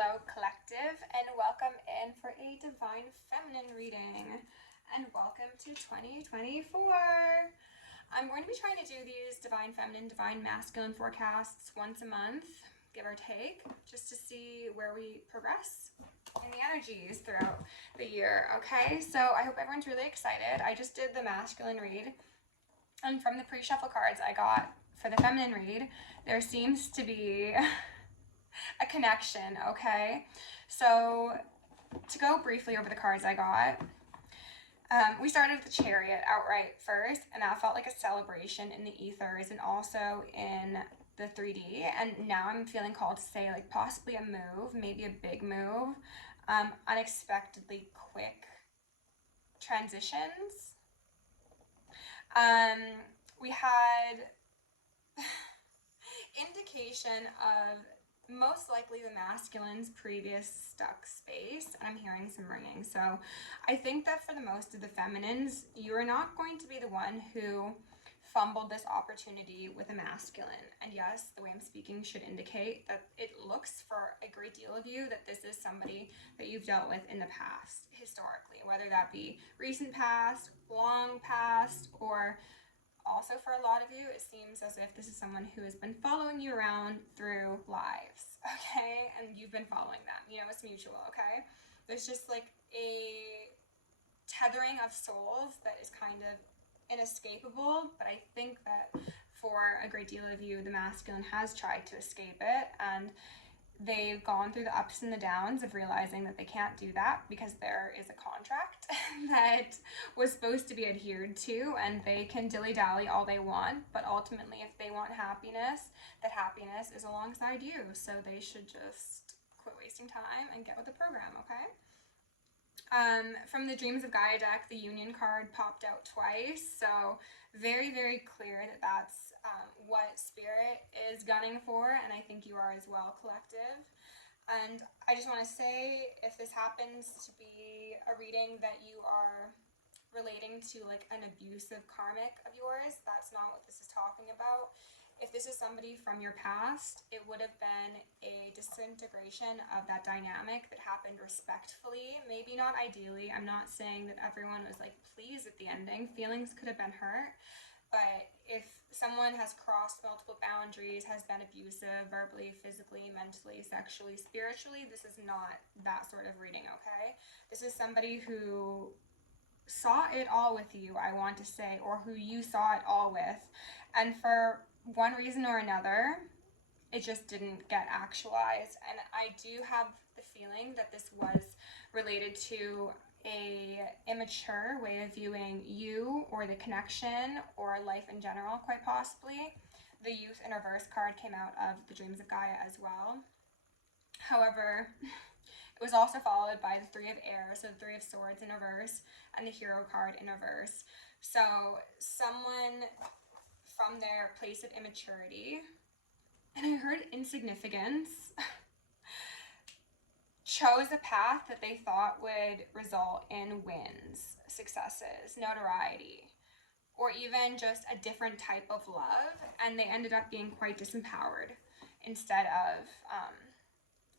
Hello collective, and welcome in for a divine feminine reading, and welcome to 2024. I'm going to be trying to do these divine feminine, divine masculine forecasts once a month, give or take, just to see where we progress in the energies throughout the year. Okay, so I hope everyone's really excited. I just did the masculine read, and from the pre-shuffle cards I got for the feminine read, there seems to be a connection. Okay, so to go briefly over the cards I got, we started with the Chariot outright first, and that felt like a celebration in the ethers and also in the 3D, and now I'm feeling called to say like possibly a move, maybe a big move, unexpectedly quick transitions. We had indication of most likely the masculine's previous stuck space, and I'm hearing some ringing. So I think that for the most of the feminines, you're not going to be the one who fumbled this opportunity with a masculine. And yes, the way I'm speaking should indicate that it looks for a great deal of you that this is somebody that you've dealt with in the past, historically, whether that be recent past, long past, or also for a lot of you, it seems as if this is someone who has been following you around through lives, okay? And you've been following them, you know, it's mutual, okay? There's just like a tethering of souls that is kind of inescapable, but I think that for a great deal of you, the masculine has tried to escape it, and they've gone through the ups and the downs of realizing that they can't do that because there is a contract that was supposed to be adhered to, and they can dilly-dally all they want, but ultimately if they want happiness, that happiness is alongside you, so they should just quit wasting time and get with the program, okay? From the Dreams of Gaia deck, the Union card popped out twice, so very, very clear that that's what Spirit is gunning for, and I think you are as well, collective. And I just want to say, if this happens to be a reading that you are relating to like an abusive karmic of yours, that's not what this is talking about. If this is somebody from your past, it would have been a disintegration of that dynamic that happened respectfully, maybe not ideally. I'm not saying that everyone was like pleased at the ending. Feelings could have been hurt, but if someone has crossed multiple boundaries, has been abusive, verbally, physically, mentally, sexually, spiritually, this is not that sort of reading, okay? This is somebody who saw it all with you, I want to say, or who you saw it all with, and for one reason or another, it just didn't get actualized. And I do have the feeling that this was related to a immature way of viewing you or the connection or life in general, quite possibly. The Youth in Reverse card came out of the Dreams of Gaia as well. However, it was also followed by the Three of Air, so the Three of Swords in reverse, and the Hero card in reverse. So someone from their place of immaturity, and I heard insignificance, chose a path that they thought would result in wins, successes, notoriety, or even just a different type of love, and they ended up being quite disempowered instead of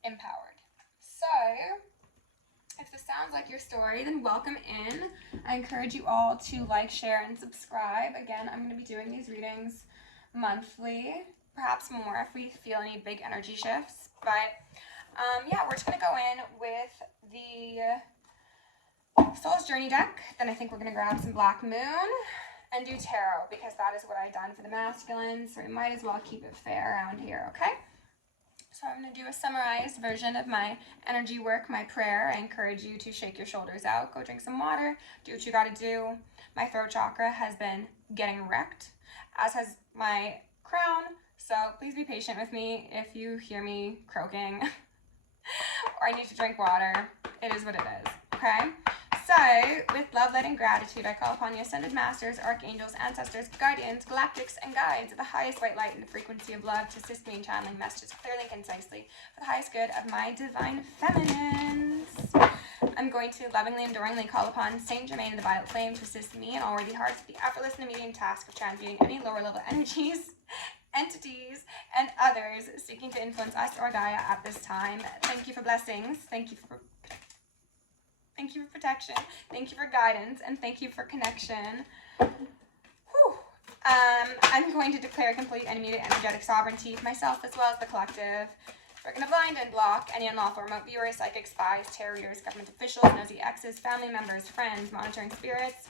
empowered. So if this sounds like your story, then welcome in. I encourage you all to like, share, and subscribe. Again, I'm going to be doing these readings monthly, perhaps more if we feel any big energy shifts. But yeah, we're just going to go in with the Soul's Journey deck. Then I think we're going to grab some Black Moon and do tarot, because that is what I've done for the masculine, so we might as well keep it fair around here, okay? So I'm going to do a summarized version of my energy work, my prayer. I encourage you to shake your shoulders out, go drink some water, do what you got to do. My throat chakra has been getting wrecked, as has my crown, so please be patient with me if you hear me croaking or I need to drink water. It is what it is, okay? So, with love, light, and gratitude, I call upon the ascended masters, archangels, ancestors, guardians, galactics, and guides of the highest white light and the frequency of love to assist me in channeling messages clearly and concisely for the highest good of my divine feminines. I'm going to lovingly, enduringly call upon Saint Germain of the Violet Flame to assist me and all worthy hearts with the effortless and immediate task of transmuting any lower level energies entities, and others seeking to influence us or Gaia at this time. Thank you for blessings. Thank you for protection. Thank you for guidance, and thank you for connection. Whew. I'm going to declare complete and immediate energetic sovereignty for myself as well as the collective. We're going to blind and block any unlawful remote viewers, psychic spies, terrorists, government officials, nosy exes, family members, friends, monitoring spirits,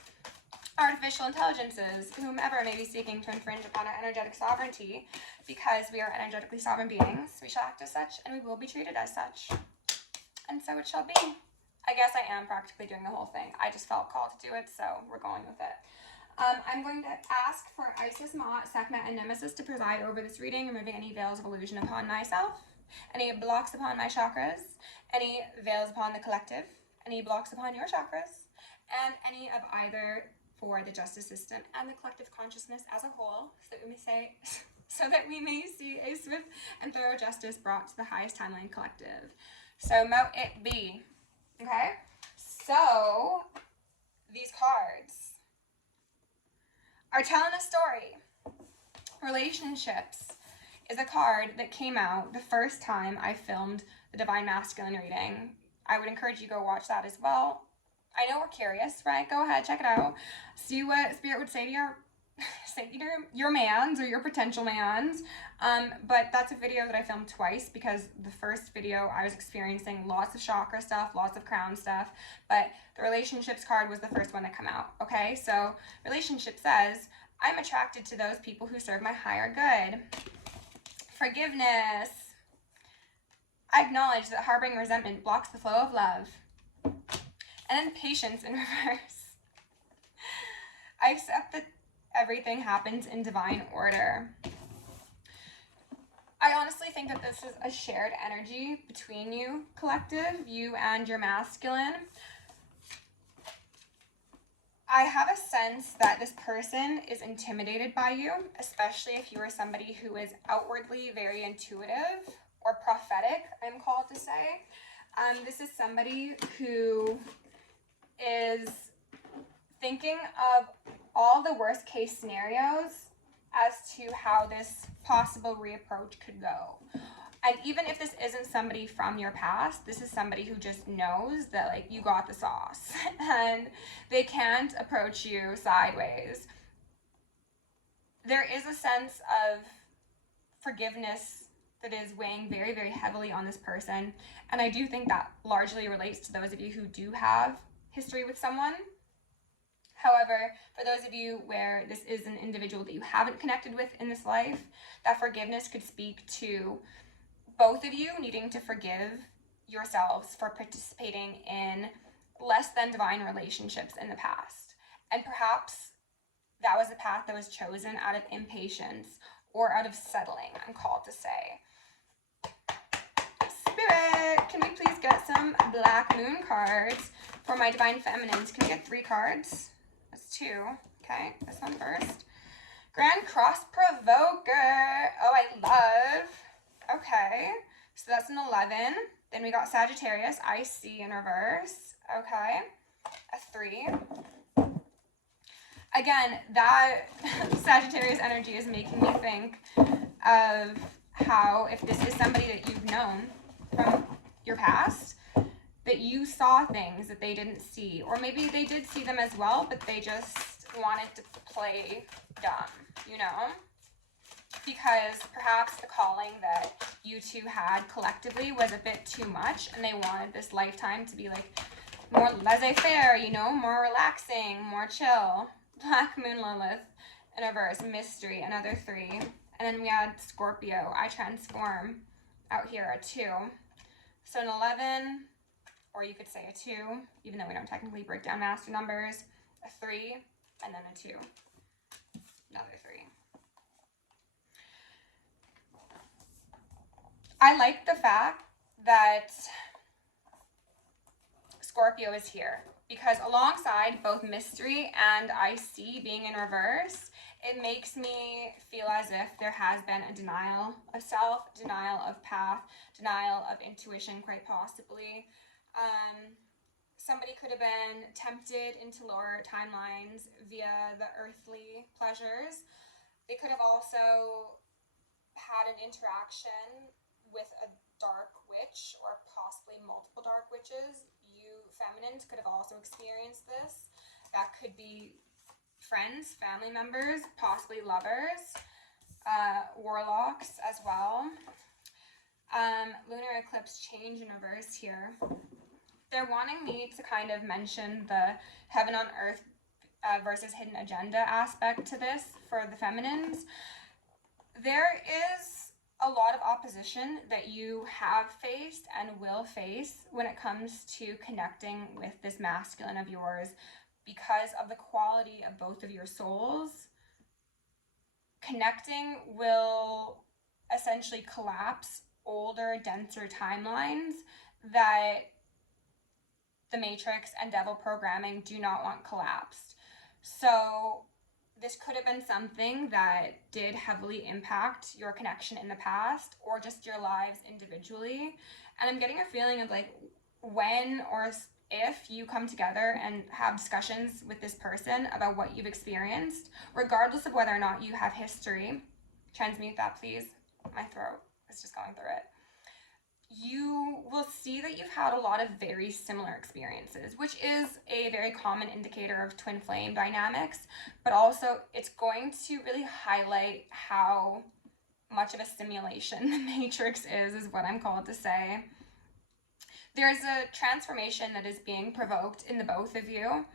artificial intelligences, whomever may be seeking to infringe upon our energetic sovereignty, because we are energetically sovereign beings. We shall act as such, and we will be treated as such. And so it shall be. I guess I am practically doing the whole thing. I just felt called to do it, so we're going with it. I'm going to ask for Isis, Ma'at, Sekhmet, and Nemesis to preside over this reading, removing any veils of illusion upon myself, any blocks upon my chakras, any veils upon the collective, any blocks upon your chakras, and any of either for the justice system and the collective consciousness as a whole, so that we may see a swift and thorough justice brought to the highest timeline collective. So mo it be. Okay? So these cards are telling a story. Relationships is a card that came out the first time I filmed the Divine Masculine reading. I would encourage you to go watch that as well. I know we're curious, right? Go ahead, check it out. See what Spirit would say to your mans or your potential mans. But that's a video that I filmed twice, because the first video I was experiencing lots of chakra stuff, lots of crown stuff, but the relationships card was the first one to come out. Okay, so relationship says, I'm attracted to those people who serve my higher good. Forgiveness. I acknowledge that harboring resentment blocks the flow of love. And then patience in reverse. I accept that everything happens in divine order. I honestly think that this is a shared energy between you, collective, you and your masculine. I have a sense that this person is intimidated by you, especially if you are somebody who is outwardly very intuitive or prophetic, I'm called to say. This is somebody who is thinking of all the worst case scenarios as to how this possible reapproach could go. And even if this isn't somebody from your past, this is somebody who just knows that, like, you got the sauce and they can't approach you sideways. There is a sense of forgiveness that is weighing very, very heavily on this person. And I do think that largely relates to those of you who do have history with someone. However, for those of you where this is an individual that you haven't connected with in this life, that forgiveness could speak to both of you needing to forgive yourselves for participating in less than divine relationships in the past. And perhaps that was a path that was chosen out of impatience or out of settling, I'm called to say. Spirit, can we please get some Black Moon cards for my Divine Feminines? Can we get 3 cards? That's 2. Okay, this one first. Grand Cross Provoker. Oh, I love. Okay, so that's an 11. Then we got Sagittarius, I see in reverse. Okay, a 3. Again, that Sagittarius energy is making me think of how, if this is somebody that you've known from your past, that you saw things that they didn't see, or maybe they did see them as well, but they just wanted to play dumb, you know? Because perhaps the calling that you two had collectively was a bit too much, and they wanted this lifetime to be like more laissez-faire, you know, more relaxing, more chill. Black Moon Lilith in reverse, Mystery, another 3. And then we had Scorpio, I transform out here, a 2. So an 11, or you could say a 2, even though we don't technically break down master numbers, a 3, and then a 2. Another 3. I like the fact that Scorpio is here, because alongside both Mystery and I see being in reverse, it makes me feel as if there has been a denial of self, denial of path, denial of intuition, quite possibly. Somebody could have been tempted into lower timelines via the earthly pleasures. They could have also had an interaction with a dark witch or possibly multiple dark witches, you feminines could have also experienced this. That could be friends, family members, possibly lovers, warlocks as well. Lunar eclipse change in reverse here. They're wanting me to kind of mention the heaven on earth versus hidden agenda aspect to this for the feminines. There is a lot of opposition that you have faced and will face when it comes to connecting with this masculine of yours because of the quality of both of your souls. Connecting will essentially collapse older, denser timelines that the Matrix and Devil programming do not want collapsed. So this could have been something that did heavily impact your connection in the past or just your lives individually. And I'm getting a feeling of like when or if you come together and have discussions with this person about what you've experienced, regardless of whether or not you have history, transmute that please, my throat is just going through it. You will see that you've had a lot of very similar experiences, which is a very common indicator of twin flame dynamics, but also it's going to really highlight how much of a simulation the Matrix is what I'm called to say. There's a transformation that is being provoked in the both of you.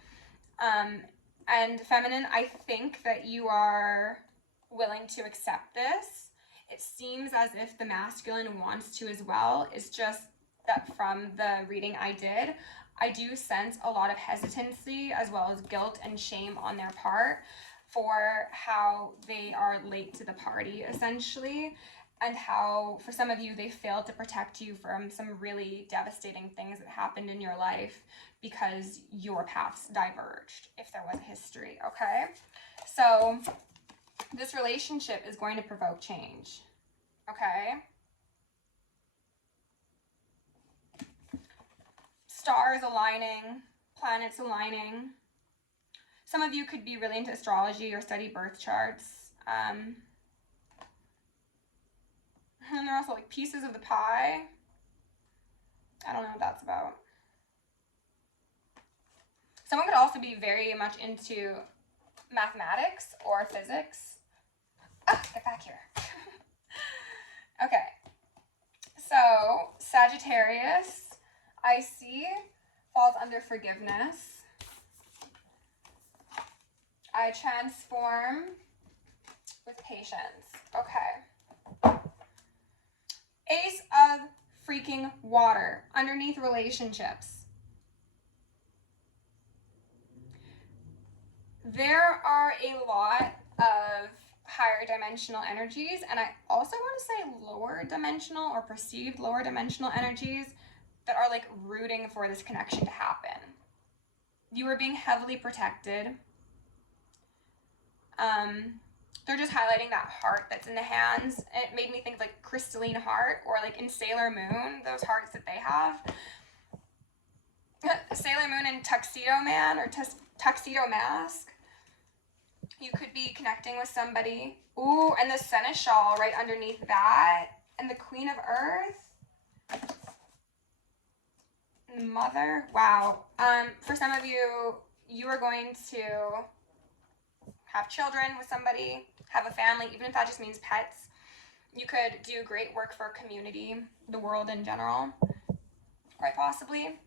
And feminine, I think that you are willing to accept this. It seems as if the masculine wants to as well. It's just that from the reading I did, I do sense a lot of hesitancy as well as guilt and shame on their part for how they are late to the party, essentially, and how, for some of you, they failed to protect you from some really devastating things that happened in your life because your paths diverged, if there was history, okay? So this relationship is going to provoke change, okay? Stars aligning, planets aligning. Some of you could be really into astrology or study birth charts. And there are also like pieces of the pie. I don't know what that's about. Someone could also be very much into mathematics or physics. Ah, get back here. Okay. So, Sagittarius, I see, falls under forgiveness. I transform with patience. Okay. Ace of freaking water underneath relationships. There are a lot of higher dimensional energies, and I also want to say lower dimensional or perceived lower dimensional energies that are like rooting for this connection to happen. You are being heavily protected. They're just highlighting that heart that's in the hands, and it made me think of like crystalline heart, or like in Sailor Moon, those hearts that they have. Sailor Moon and Tuxedo Man or Tuxedo Mask. You could be connecting with somebody. Ooh, and the Seneschal right underneath that, and the Queen of Earth. Mother, wow. For some of you, you are going to have children with somebody, have a family, even if that just means pets. You could do great work for a community, the world in general, quite possibly.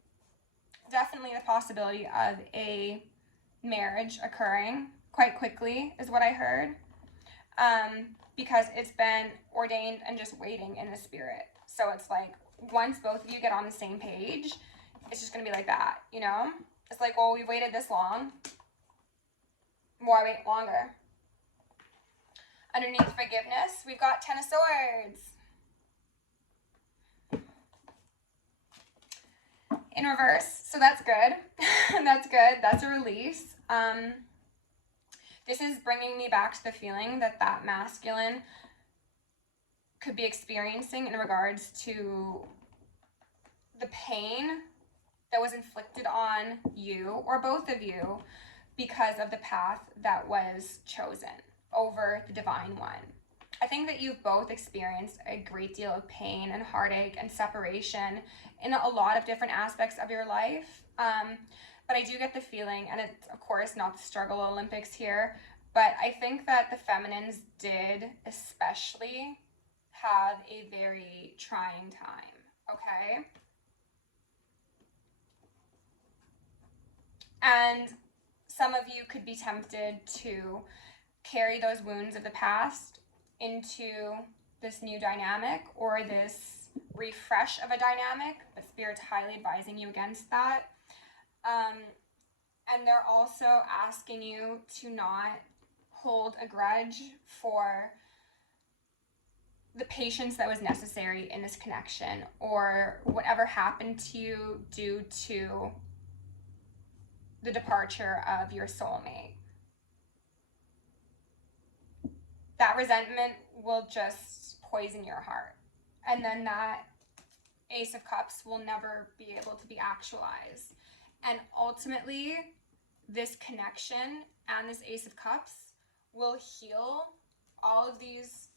Definitely the possibility of a marriage occurring quite quickly is what I heard, because it's been ordained and just waiting in the spirit. So it's like once both of you get on the same page, it's just going to be like that, you know? It's like, well, we've waited this long. Why wait longer? Underneath forgiveness, we've got Ten of Swords. In reverse, so that's good. That's good. That's a release. This is bringing me back to the feeling that that masculine could be experiencing in regards to the pain that was inflicted on you or both of you because of the path that was chosen over the divine one. I think that you've both experienced a great deal of pain and heartache and separation in a lot of different aspects of your life. But I do get the feeling, and it's of course not the struggle Olympics here, but I think that the feminines did especially have a very trying time, okay? And some of you could be tempted to carry those wounds of the past into this new dynamic or this refresh of a dynamic, but Spirit's highly advising you against that. And they're also asking you to not hold a grudge for the patience that was necessary in this connection or whatever happened to you due to the departure of your soulmate. That resentment will just poison your heart. And then that Ace of Cups will never be able to be actualized. And ultimately, this connection and this Ace of Cups will heal all of these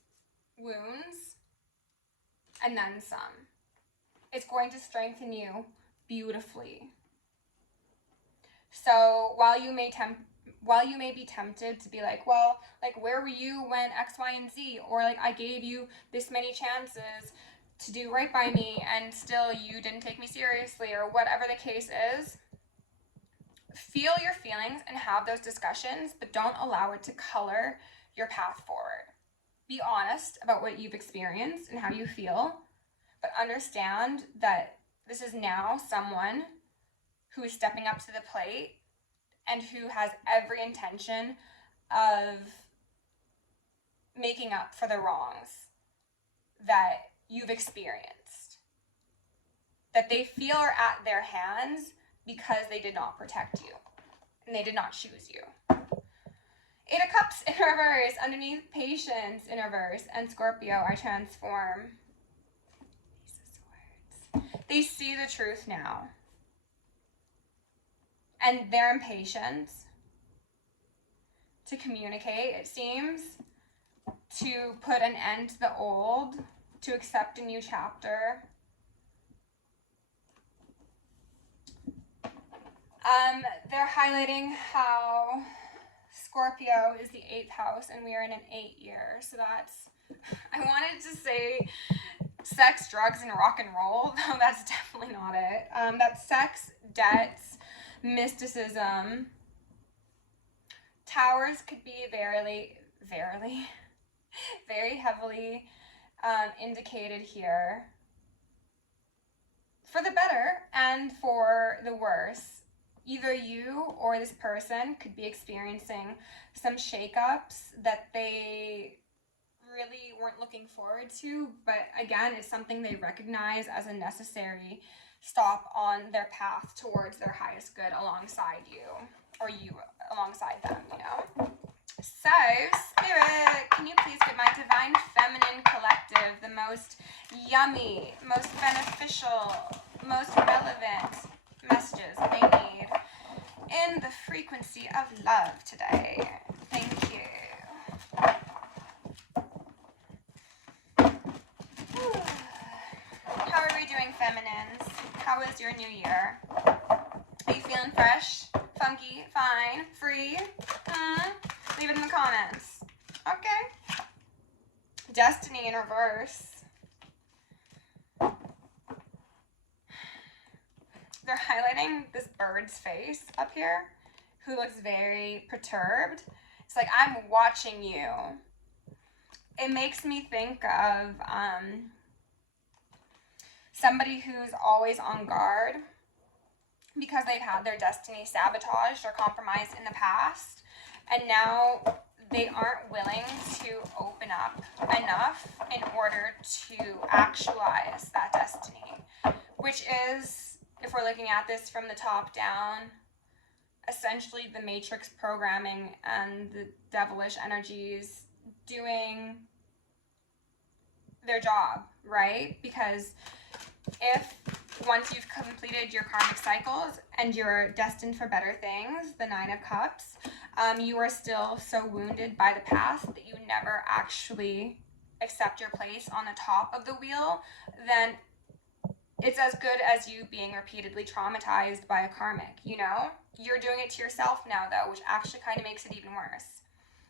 wounds and then some. It's going to strengthen you beautifully. So while you may be tempted to be like, well, like, where were you when X, Y, and Z? Or like, I gave you this many chances to do right by me and still you didn't take me seriously, or whatever the case is. Feel your feelings and have those discussions, but don't allow it to color your path forward. Be honest about what you've experienced and how you feel, but understand that this is now someone who is stepping up to the plate and who has every intention of making up for the wrongs that you've experienced, that they feel are at their hands because they did not protect you and they did not choose you. Eight of Cups in reverse, underneath Patience in reverse, and Scorpio, I transform. Ace of Swords. They see the truth now. And their impatience to communicate, it seems, to put an end to the old, to accept a new chapter. They're highlighting how Scorpio is the 8th house and we are in an 8 year. So that's, I wanted to say sex, drugs, and rock and roll, though that's definitely not it. That's sex, debts, mysticism. Towers could be very heavily indicated here for the better and for the worse. Either you or this person could be experiencing some shakeups that they really weren't looking forward to, but again, it's something they recognize as a necessary stop on their path towards their highest good alongside you, or you alongside them, you know? So, Spirit, can you please give my Divine Feminine Collective the most yummy, most beneficial, most relevant messages they need in the frequency of love today? Thank you. How are we doing, feminines? How was your new year? Are you feeling fresh, funky, fine, free? Leave it in the comments. Okay. Destiny in reverse. They're highlighting this bird's face up here who looks very perturbed. It's like, I'm watching you. It makes me think of somebody who's always on guard because they've had their destiny sabotaged or compromised in the past, and now they aren't willing to open up enough in order to actualize that destiny, which is, if we're looking at this from the top down, essentially the matrix programming and the devilish energies doing their job, right? Because if once you've completed your karmic cycles and you're destined for better things, the 9 of Cups, you are still so wounded by the past that you never actually accept your place on the top of the wheel, then it's as good as you being repeatedly traumatized by a karmic, you know? You're doing it to yourself now, though, which actually kind of makes it even worse.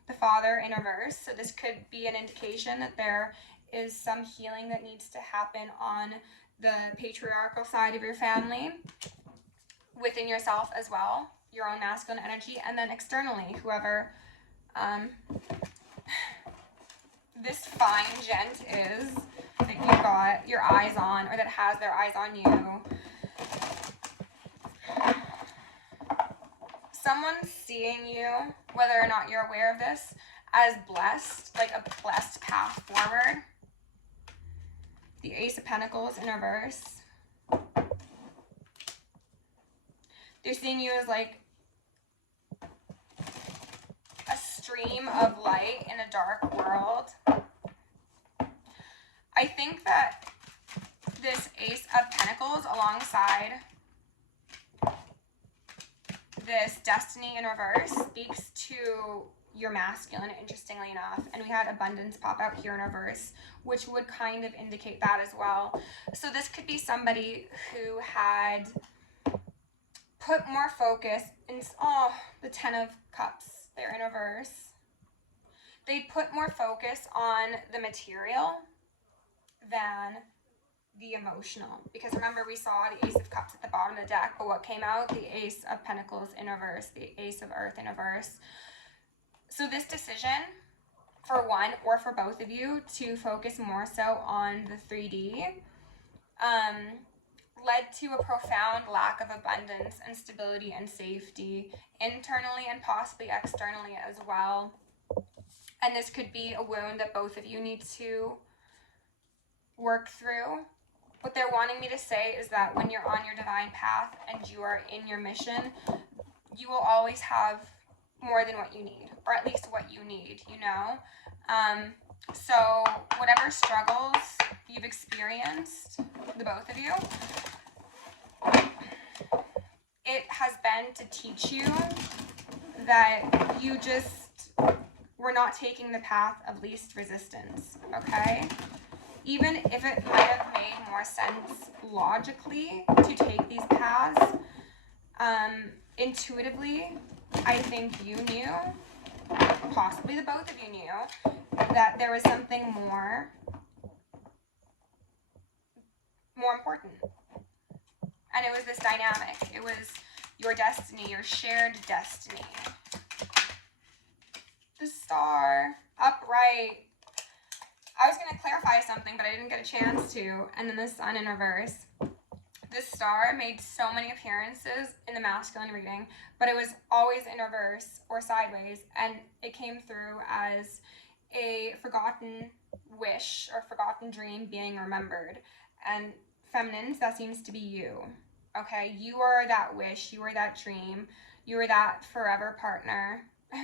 The Father in reverse, so this could be an indication that there is some healing that needs to happen on the patriarchal side of your family, within yourself as well, your own masculine energy, and then externally, whoever this fine gent is that you got your eyes on, or that has their eyes on you. Someone's seeing you, whether or not you're aware of this, as blessed, like a blessed path forward. The Ace of Pentacles in reverse. They're seeing you as like a stream of light in a dark world. I think that this Ace of Pentacles alongside this Destiny in reverse speaks to your masculine, interestingly enough. And we had Abundance pop out here in reverse, which would kind of indicate that as well. So this could be somebody who had put more focus in, the Ten of Cups there in reverse. They put more focus on the material than the emotional, because remember we saw the Ace of Cups at the bottom of the deck, but what came out? The Ace of Pentacles in reverse, the Ace of Earth in reverse. So this decision, for one or for both of you, to focus more so on the 3D led to a profound lack of abundance and stability and safety internally and possibly externally as well. And this could be a wound that both of you need to work through. What they're wanting me to say is that when you're on your divine path and you are in your mission, you will always have more than what you need, or at least what you need, you know? So whatever struggles you've experienced, the both of you, it has been to teach you that you just were not taking the path of least resistance, okay? Even if it might have made more sense logically to take these paths, intuitively, I think you knew, possibly the both of you knew, that there was something more important. And it was this dynamic. It was your destiny, your shared destiny. The Star, upright. I was going to clarify something, but I didn't get a chance to. And then the Sun in reverse. This Star made so many appearances in the masculine reading, but it was always in reverse or sideways, and it came through as a forgotten wish or forgotten dream being remembered. And feminines, that seems to be you. Okay, you are that wish, you are that dream, you are that forever partner,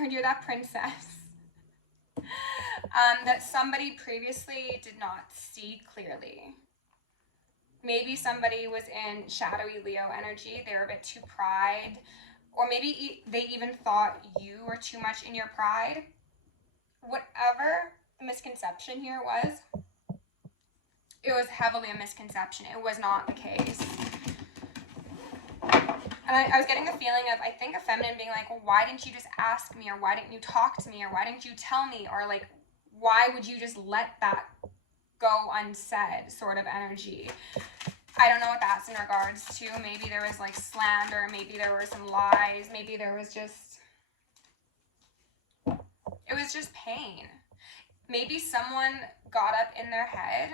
you're that princess that somebody previously did not see clearly. Maybe somebody was in shadowy Leo energy, they were a bit too pride, or maybe they even thought you were too much in your pride. Whatever the misconception here was, it was heavily a misconception. It was not the case. And I was getting the feeling of, I think, a feminine being like, well, why didn't you just ask me, or why didn't you talk to me, or why didn't you tell me, or like, why would you just let that go unsaid sort of energy. I don't know what that's in regards to. Maybe there was like slander, maybe there were some lies, maybe there was just, it was just pain. Maybe someone got up in their head.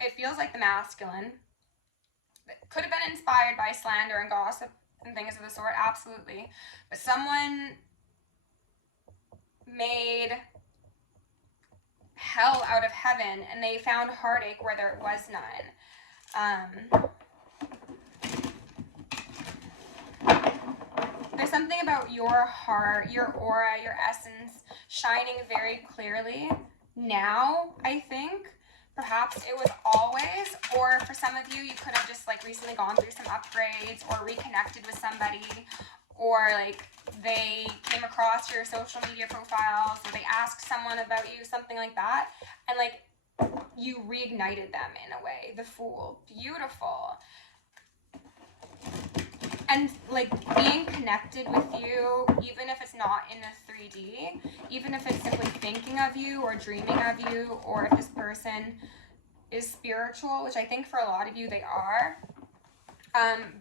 It feels like the masculine. It could have been inspired by slander and gossip and things of the sort, absolutely. But someone made hell out of heaven, and they found heartache where there was none. There's something about your heart, your aura, your essence shining very clearly now, I think. Perhaps it was always, or for some of you, you could have just like recently gone through some upgrades or reconnected with somebody, or like they came across your social media profiles, or they asked someone about you, something like that, and like you reignited them in a way. The Fool, beautiful. And like being connected with you, even if it's not in the 3D, even if it's simply thinking of you or dreaming of you, or if this person is spiritual, which I think for a lot of you they are,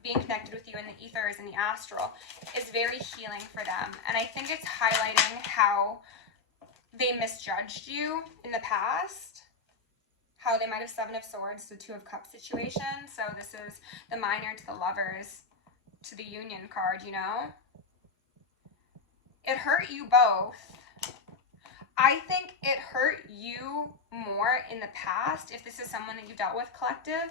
being connected with you in the ethers and the astral is very healing for them. And I think it's highlighting how they misjudged you in the past, how they might have 7 of Swords to 2 of Cups situation. So this is the Minor to the Lovers to the Union card, you know? It hurt you both. I think it hurt you more in the past if this is someone that you dealt with, collective,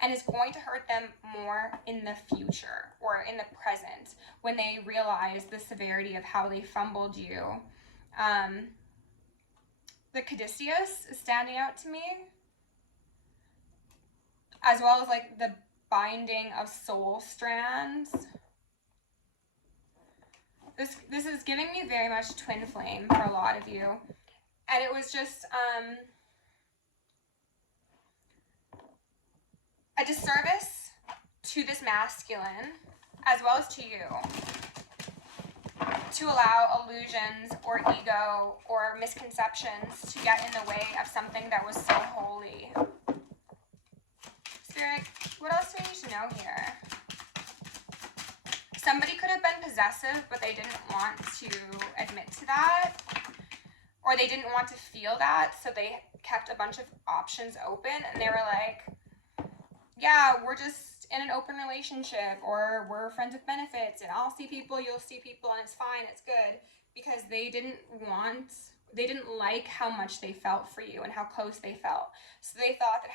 and is going to hurt them more in the future or in the present when they realize the severity of how they fumbled you. The Caduceus is standing out to me, as well as like the binding of soul strands. This is giving me very much twin flame for a lot of you. And it was just a disservice to this masculine, as well as to you, to allow illusions or ego or misconceptions to get in the way of something that was so holy. Spirit, what else do I need to know here? Somebody could have been possessive, but they didn't want to admit to that, or they didn't want to feel that, so they kept a bunch of options open, and they were like, yeah, we're just in an open relationship, or we're friends with benefits, and I'll see people, you'll see people, and it's fine, it's good, because they didn't like how much they felt for you and how close they felt. So they thought that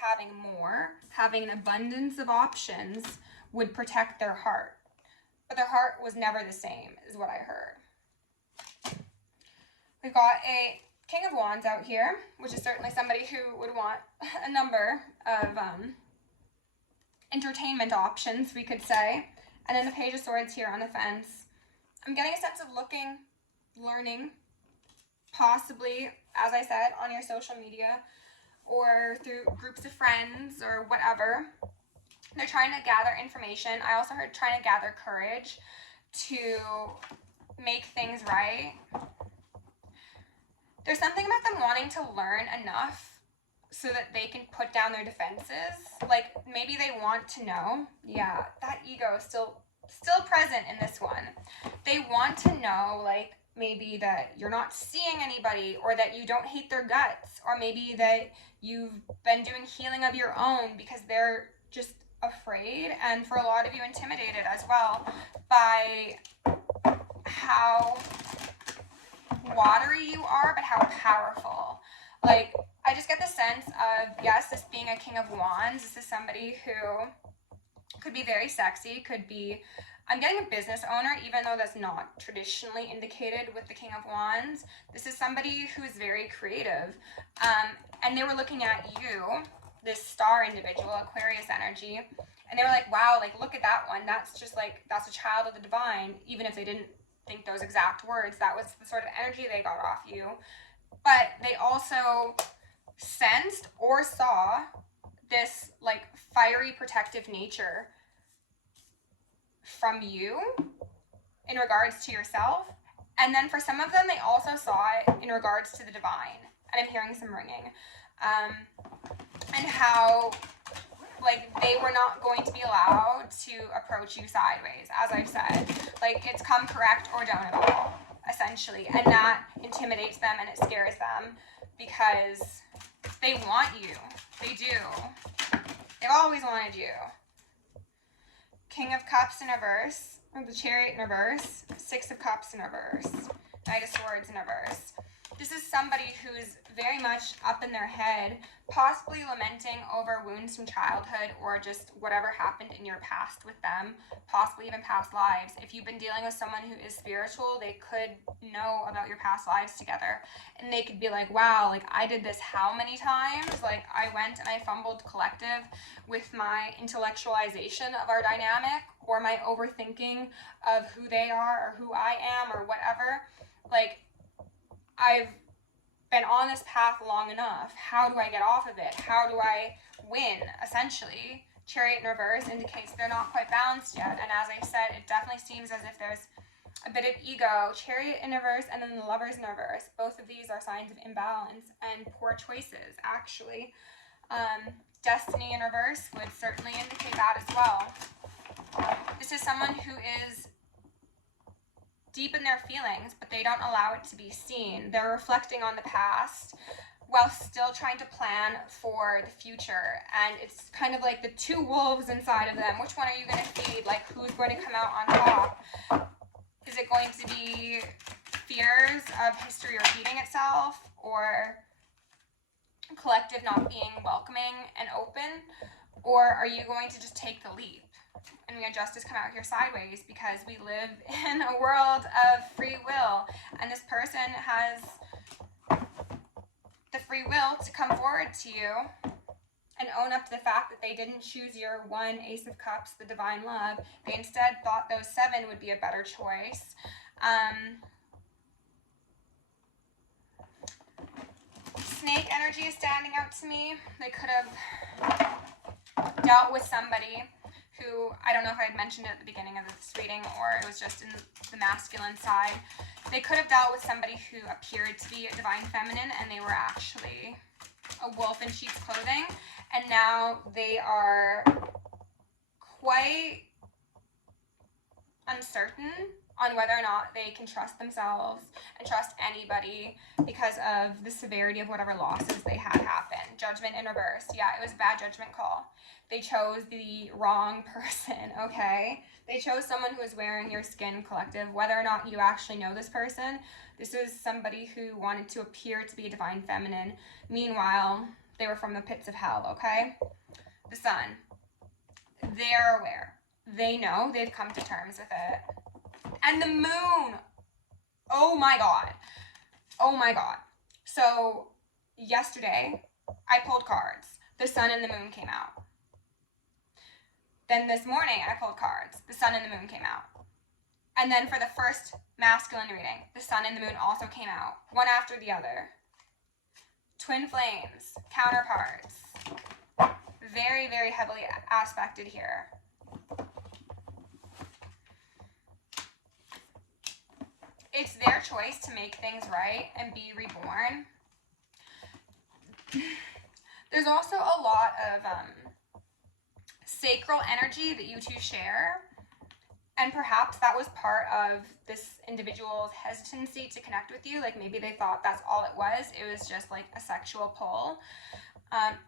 having an abundance of options would protect their heart. But their heart was never the same, is what I heard. We've got a King of Wands out here, which is certainly somebody who would want a number of entertainment options, we could say. And then the Page of Swords here on the fence. I'm getting a sense of looking, learning, possibly, as I said, on your social media or through groups of friends or whatever. They're trying to gather information. I also heard trying to gather courage to make things right. There's something about them wanting to learn enough so that they can put down their defenses. Like, maybe they want to know. Yeah, that ego is still present in this one. They want to know, like, maybe that you're not seeing anybody, or that you don't hate their guts, or maybe that you've been doing healing of your own because they're just afraid, and for a lot of you intimidated as well by how watery you are, but how powerful. Like, I just get the sense of, yes, this being a King of Wands, this is somebody who could be very sexy, could be, I'm getting a business owner, even though that's not traditionally indicated with the King of Wands. This is somebody who is very creative, and they were looking at you, this star individual, Aquarius energy, and they were like, wow, like, look at that one. That's just like, that's a child of the divine. Even if they didn't think those exact words, that was the sort of energy they got off you. But they also sensed or saw this like fiery protective nature from you in regards to yourself. And then for some of them, they also saw it in regards to the divine. And I'm hearing some ringing. And how, like, they were not going to be allowed to approach you sideways, as I've said. Like, it's come correct or don't at all, essentially. And that intimidates them and it scares them because they want you. They do. They've always wanted you. King of Cups in reverse, or the Chariot in reverse, 6 of Cups in reverse, Knight of Swords in reverse. This is somebody who's very much up in their head, possibly lamenting over wounds from childhood or just whatever happened in your past with them, possibly even past lives. If you've been dealing with someone who is spiritual, they could know about your past lives together. And they could be like, wow, like I did this how many times? Like I went and I fumbled collective with my intellectualization of our dynamic or my overthinking of who they are or who I am or whatever. Like I've been on this path long enough. How do I get off of it? How do I win, essentially? Chariot in reverse indicates they're not quite balanced yet. And as I said, it definitely seems as if there's a bit of ego. Chariot in reverse and then the Lovers in reverse. Both of these are signs of imbalance and poor choices, actually. Destiny in reverse would certainly indicate that as well. This is someone who is deep in their feelings, but they don't allow it to be seen. They're reflecting on the past while still trying to plan for the future. And it's kind of like the two wolves inside of them. Which one are you going to feed? Like, who's going to come out on top? Is it going to be fears of history repeating itself, or collective not being welcoming and open? Or are you going to just take the leap? And we had justice come out here sideways because we live in a world of free will. And this person has the free will to come forward to you and own up to the fact that they didn't choose your one Ace of Cups, the divine love. They instead thought those 7 would be a better choice. Snake energy is standing out to me. They could have dealt with somebody who, I don't know if I had mentioned it at the beginning of this reading or it was just in the masculine side. They could have dealt with somebody who appeared to be a divine feminine and they were actually a wolf in sheep's clothing. And now they are quite uncertain on whether or not they can trust themselves and trust anybody because of the severity of whatever losses they had happen. Judgment in reverse. Yeah, it was a bad judgment call. They chose the wrong person, okay? They chose someone who is wearing your skin, collective. Whether or not you actually know this person, this is somebody who wanted to appear to be a divine feminine. Meanwhile, they were from the pits of hell, okay? The sun. They're aware. They know. They've come to terms with it. And the moon. Oh my God. Oh my God. So yesterday, I pulled cards. The sun and the moon came out. Then this morning, I pulled cards. The sun and the moon came out. And then for the first masculine reading, the sun and the moon also came out. One after the other. Twin flames. Counterparts. Very, very heavily aspected here. It's their choice to make things right and be reborn. There's also a lot of sacral energy that you two share. And perhaps that was part of this individual's hesitancy to connect with you. Like maybe they thought that's all it was. It was just like a sexual pull.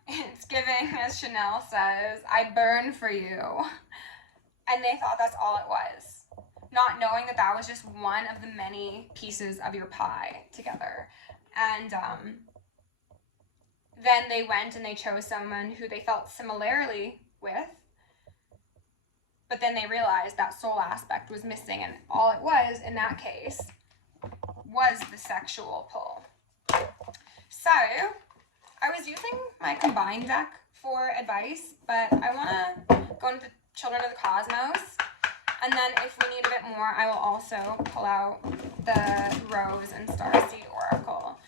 It's giving, as Chanel says, I burn for you. And they thought that's all it was. Not knowing that that was just one of the many pieces of your pie together. And then they went and they chose someone who they felt similarly with. But then they realized that soul aspect was missing. And all it was, in that case, was the sexual pull. So, I was using my combined deck for advice. But I want to go into Children of the Cosmos. And then if we need a bit more, I will also pull out the Rose and Starseed Oracle.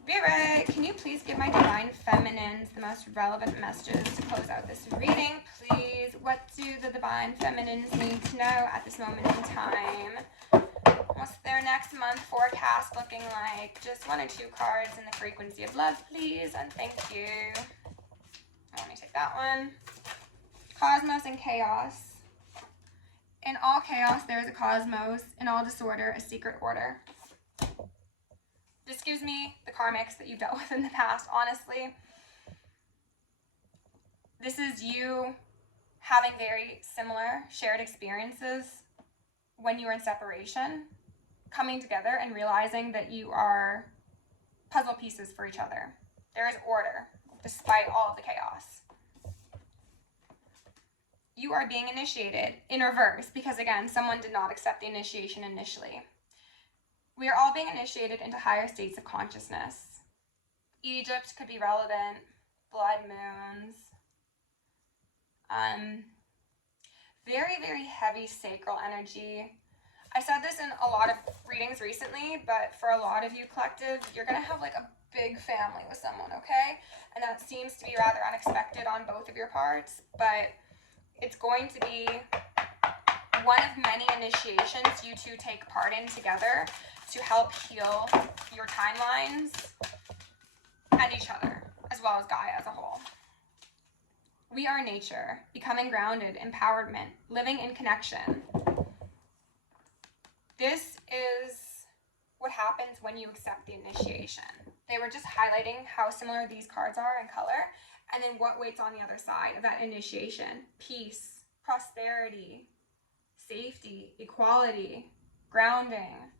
Spirit, can you please give my divine feminines the most relevant messages to close out this reading, please? What do the divine feminines need to know at this moment in time? What's their next month forecast looking like? Just 1 or 2 cards in the frequency of love, please, and thank you. Let me take that one. Cosmos and chaos. In all chaos, there is a cosmos. In all disorder, a secret order. This gives me the karmics that you've dealt with in the past, honestly. This is you having very similar shared experiences when you were in separation, coming together and realizing that you are puzzle pieces for each other. There is order, despite all of the chaos. You are being initiated in reverse because, again, someone did not accept the initiation initially. We are all being initiated into higher states of consciousness. Egypt could be relevant, blood moons. Very, very heavy sacral energy. I said this in a lot of readings recently, but for a lot of you collective, you're going to have like a big family with someone, okay? And that seems to be rather unexpected on both of your parts, but it's going to be one of many initiations you two take part in together to help heal your timelines and each other, as well as Gaia as a whole. We are nature, becoming grounded, empowerment, living in connection. This is what happens when you accept the initiation. They were just highlighting how similar these cards are in color, and then what waits on the other side of that initiation. Peace, prosperity, safety, equality, grounding.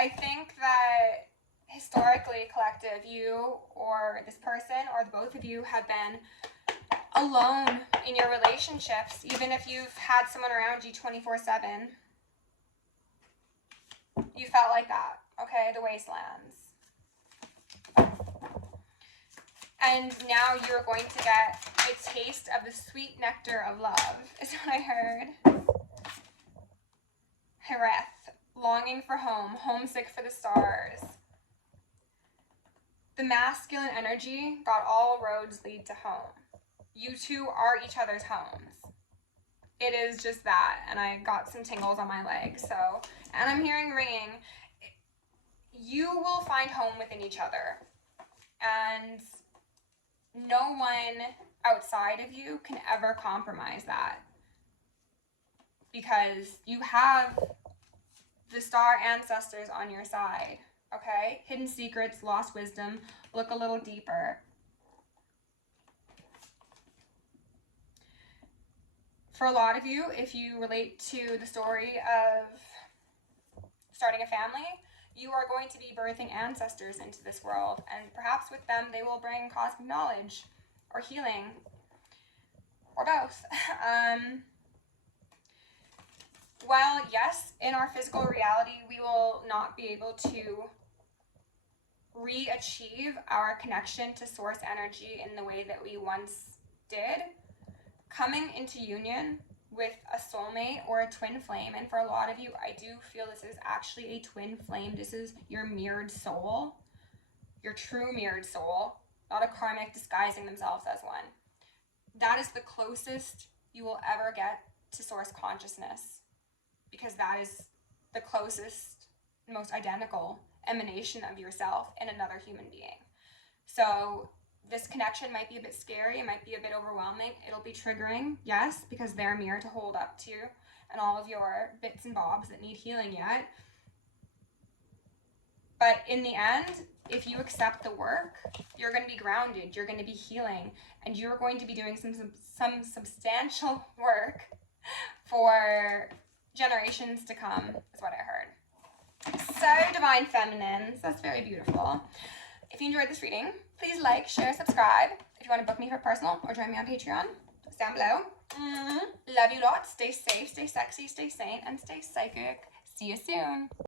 I think that historically, collective, you or this person or the both of you have been alone in your relationships, even if you've had someone around you 24/7. You felt like that, okay? The wastelands. And now you're going to get a taste of the sweet nectar of love, is what I heard. Hereth, longing for home, homesick for the stars. The masculine energy got all roads lead to home. You two are each other's homes. It is just that, and I got some tingles on my leg, so, and I'm hearing ringing. You will find home within each other, and no one outside of you can ever compromise that, because you have the star ancestors on your side, okay? Hidden secrets, lost wisdom, look a little deeper. For a lot of you, if you relate to the story of starting a family, you are going to be birthing ancestors into this world, and perhaps with them they will bring cosmic knowledge or healing or both. While yes, in our physical reality we will not be able to re-achieve our connection to source energy in the way that we once did, coming into union with a soulmate or a twin flame, and for a lot of you, I do feel this is actually a twin flame. This is your mirrored soul, your true mirrored soul, not a karmic disguising themselves as one. That is the closest you will ever get to source consciousness, because that is the closest, most identical emanation of yourself in another human being. So this connection might be a bit scary, it might be a bit overwhelming, it'll be triggering, yes, because they're a mirror to hold up to and all of your bits and bobs that need healing yet. But in the end, if you accept the work, you're going to be grounded, you're going to be healing, and you're going to be doing some substantial work for generations to come, is what I heard. So, Divine Feminines, that's very beautiful. If you enjoyed this reading, please like, share, subscribe. If you want to book me for personal or join me on Patreon, it's down below. Love you lots. Stay safe, stay sexy, stay sane, and stay psychic. See you soon.